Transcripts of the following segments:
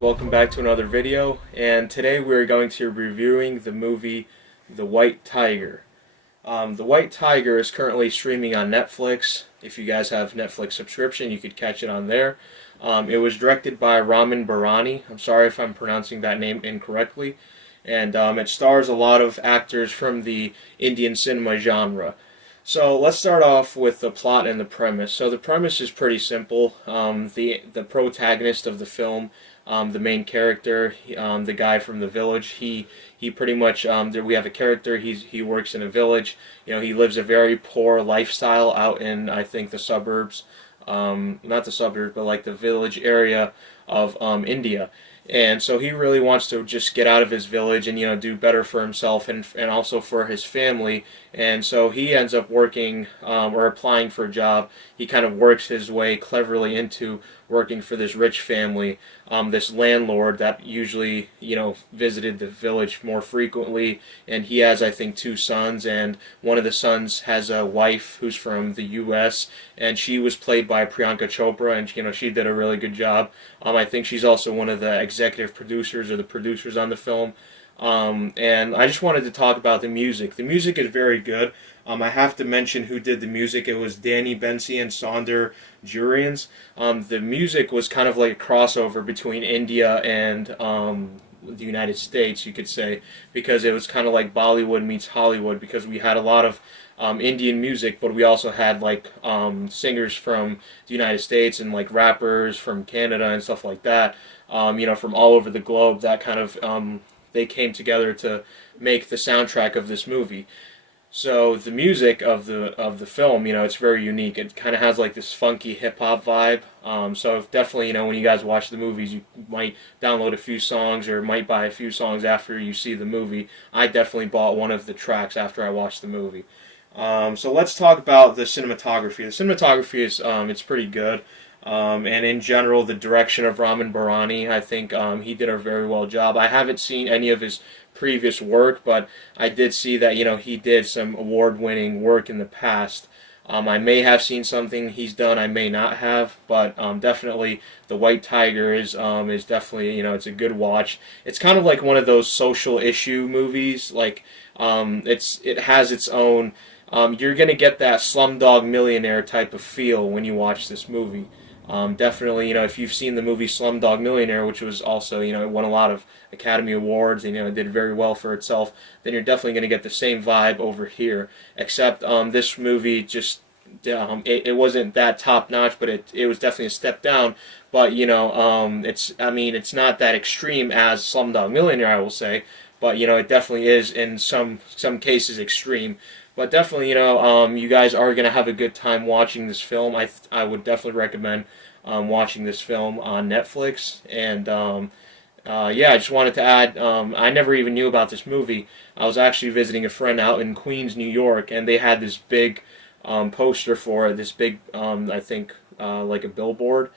Welcome back to another video, and today we're going to be reviewing the movie The White Tiger. The White Tiger is currently streaming on Netflix. If you guys have Netflix subscription, you could catch it on there. It was directed by Ramin Bahrani. I'm sorry if I'm pronouncing that name incorrectly. And it stars a lot of actors from the Indian cinema genre. So let's start off with the plot and the premise. So the premise is pretty simple. The protagonist of the film, the main character, the guy from the village, he pretty much we have a character. He works in a village. You know, he lives a very poor lifestyle out in, I think, the suburbs, not the suburbs, but like the village area of India. And so he really wants to just get out of his village and, you know, do better for himself and also for his family. And so he ends up working or applying for a job. He kind of works his way cleverly into working for this rich family, this landlord that usually, you know, visited the village more frequently. And he has, I think, 2 sons, and one of the sons has a wife who's from the U.S., and she was played by Priyanka Chopra, and, you know, she did a really good job. I think she's also one of the executive producers or the producers on the film. And I just wanted to talk about the music. The music is very good. I have to mention who did the music. It was Danny Bensi and Sonder Jurians. The music was kind of like a crossover between India and the United States, you could say, because it was kind of like Bollywood meets Hollywood, because we had a lot of Indian music, but we also had like singers from the United States and like rappers from Canada and stuff like that, you know, from all over the globe. That kind of they came together to make the soundtrack of this movie. So the music of the film, you know, it's very unique. It kind of has like this funky hip hop vibe. So definitely, you know, when you guys watch the movies, you might download a few songs or might buy a few songs after you see the movie. I definitely bought one of the tracks after I watched the movie. So let's talk about the cinematography. The cinematography is it's pretty good. And in general, the direction of Ramin Bahrani, I think he did a very well job. I haven't seen any of his previous work, but I did see that, you know, he did some award-winning work in the past. I may have seen something he's done, I may not have, but definitely The White Tiger is definitely, you know, it's a good watch. It's kind of like one of those social issue movies. Like it has its own. You're gonna get that Slumdog Millionaire type of feel when you watch this movie. Definitely, you know, if you've seen the movie Slumdog Millionaire, which was also, you know, it won a lot of Academy Awards and, you know, it did very well for itself, then you're definitely going to get the same vibe over here. Except this movie just, it wasn't that top notch, but it was definitely a step down. But, you know, it's not that extreme as Slumdog Millionaire, I will say. But, you know, it definitely is in some cases extreme. But definitely, you know, you guys are going to have a good time watching this film. I would definitely recommend watching this film on Netflix. And yeah, I just wanted to add, I never even knew about this movie. I was actually visiting a friend out in Queens, New York, and they had this big poster for it, this big, I think, like a billboard,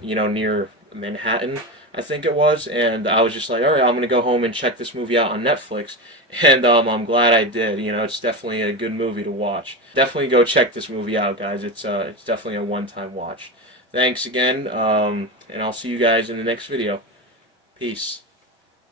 you know, near Manhattan, I think it was, and I was just like, all right, I'm going to go home and check this movie out on Netflix, and I'm glad I did. You know, it's definitely a good movie to watch. Definitely go check this movie out, guys. It's definitely a one-time watch. Thanks again, and I'll see you guys in the next video. Peace.